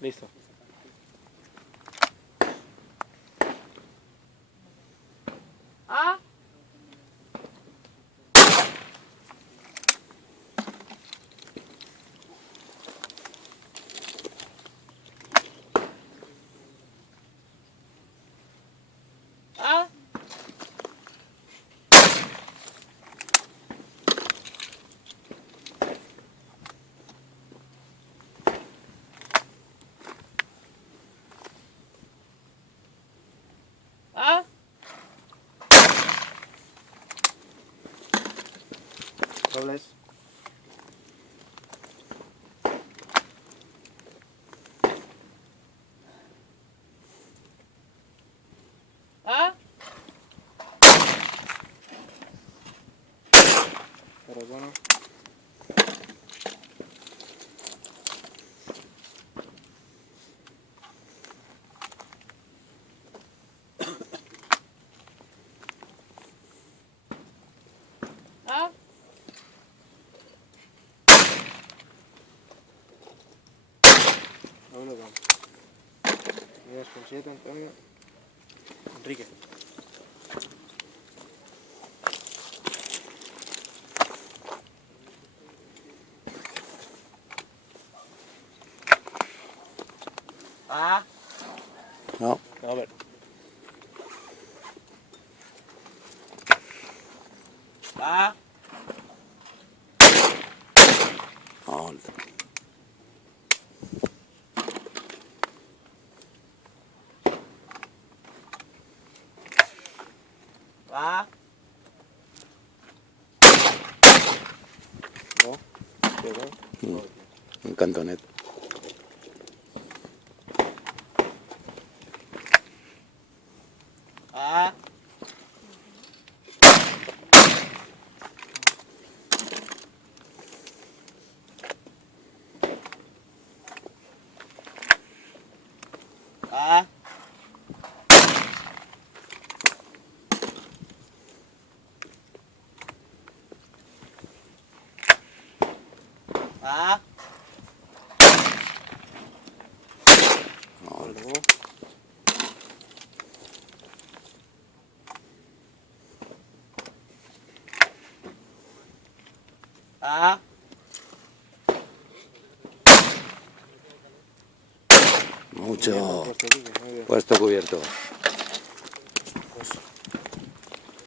Listo. Ah. Ah. Ah. Dobles. Ah. Pero bueno. Ah. Doble down. Vienes con 7, Antonio. Enrique. Ah. No. A ver. Ah. No. Ah. No. Pero. Un cantonet. Ah. Ah. Ah. No. Luego. Ah. Mucho. Puesto aquí, muy bien. Puesto cubierto.